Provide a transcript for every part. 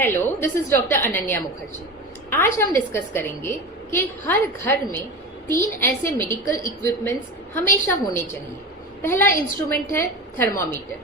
Hello, this is doctor Ananya Mukherjee. आज हम discuss करेंगे कि हर घर में 3 ऐसे मेडिकल इक्विपमेंट्स हमेशा होने चाहिए। पहला इंस्ट्रूमेंट है थर्मामीटर।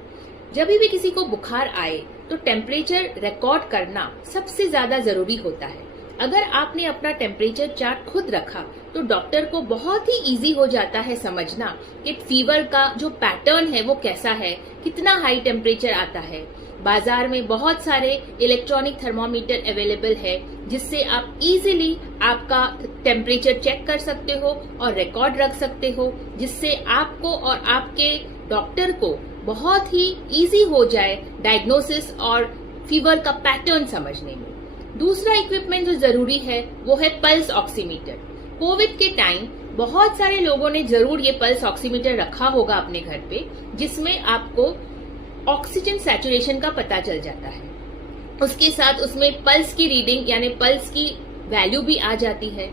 जब भी किसी को बुखार आए तो टेम्परेचर रिकॉर्ड करना सबसे ज्यादा जरूरी होता है। अगर आपने अपना टेम्परेचर चार्ट खुद रखा तो डॉक्टर को बहुत ही इजी हो जाता है समझना कि फीवर का जो पैटर्न है वो कैसा है, कितना हाई टेम्परेचर आता है। बाजार में बहुत सारे इलेक्ट्रॉनिक थर्मामीटर अवेलेबल है जिससे आप इजीली आपका टेम्परेचर चेक कर सकते हो और रिकॉर्ड रख सकते हो, जिससे आपको और आपके डॉक्टर को बहुत ही इजी हो जाए डायग्नोसिस और फीवर का पैटर्न समझने में। दूसरा इक्विपमेंट जो जरूरी है वो है पल्स ऑक्सीमीटर। कोविड के टाइम बहुत सारे लोगों ने जरूर ये पल्स ऑक्सीमीटर रखा होगा अपने घर पे, जिसमें आपको ऑक्सीजन सैचुरेशन का पता चल जाता है। उसके साथ उसमें पल्स की रीडिंग यानी पल्स की वैल्यू भी आ जाती है।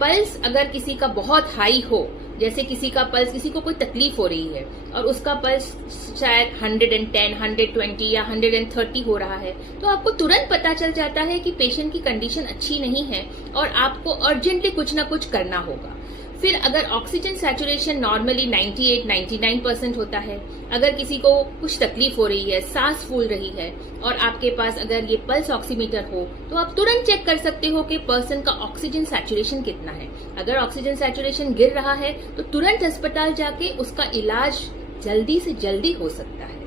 पल्स अगर किसी का बहुत हाई हो, जैसे किसी का पल्स, किसी को कोई तकलीफ हो रही है और उसका पल्स शायद 110, 120 या 130 हो रहा है, तो आपको तुरंत पता चल जाता है कि पेशेंट की कंडीशन अच्छी नहीं है और आपको अर्जेंटली कुछ ना कुछ करना होगा। फिर अगर ऑक्सीजन सैचुरेशन नॉर्मली 98-99% होता है, अगर किसी को कुछ तकलीफ हो रही है, सांस फूल रही है और आपके पास अगर ये पल्स ऑक्सीमीटर हो तो आप तुरंत चेक कर सकते हो कि पर्सन का ऑक्सीजन सैचुरेशन कितना है। अगर ऑक्सीजन सैचुरेशन गिर रहा है तो तुरंत अस्पताल जाके उसका इलाज जल्दी से जल्दी हो सकता है।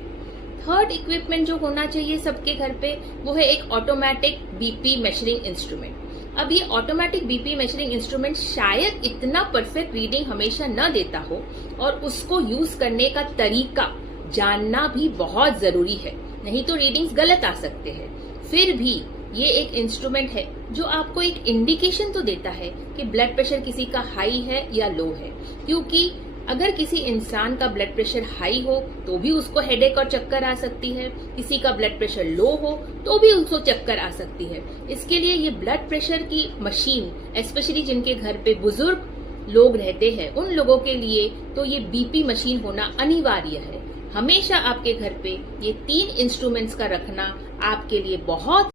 थर्ड इक्विपमेंट जो होना चाहिए सबके घर पे वो है एक ऑटोमेटिक बीपी मेजरिंग इंस्ट्रूमेंट। अब ये ऑटोमेटिक बीपी मेजरिंग इंस्ट्रूमेंट शायद इतना परफेक्ट रीडिंग हमेशा न देता हो और उसको यूज करने का तरीका जानना भी बहुत जरूरी है, नहीं तो रीडिंग्स गलत आ सकते हैं। फिर भी ये एक इंस्ट्रूमेंट है जो आपको एक इंडिकेशन तो देता है कि ब्लड प्रेशर किसी का हाई है या लो है, क्योंकि अगर किसी इंसान का ब्लड प्रेशर हाई हो तो भी उसको हेडेक और चक्कर आ सकती है, किसी का ब्लड प्रेशर लो हो तो भी उसको चक्कर आ सकती है। इसके लिए ये ब्लड प्रेशर की मशीन, स्पेशली जिनके घर पे बुजुर्ग लोग रहते हैं, उन लोगों के लिए तो ये बीपी मशीन होना अनिवार्य है। हमेशा आपके घर पे ये 3 इंस्ट्रूमेंट्स का रखना आपके लिए बहुत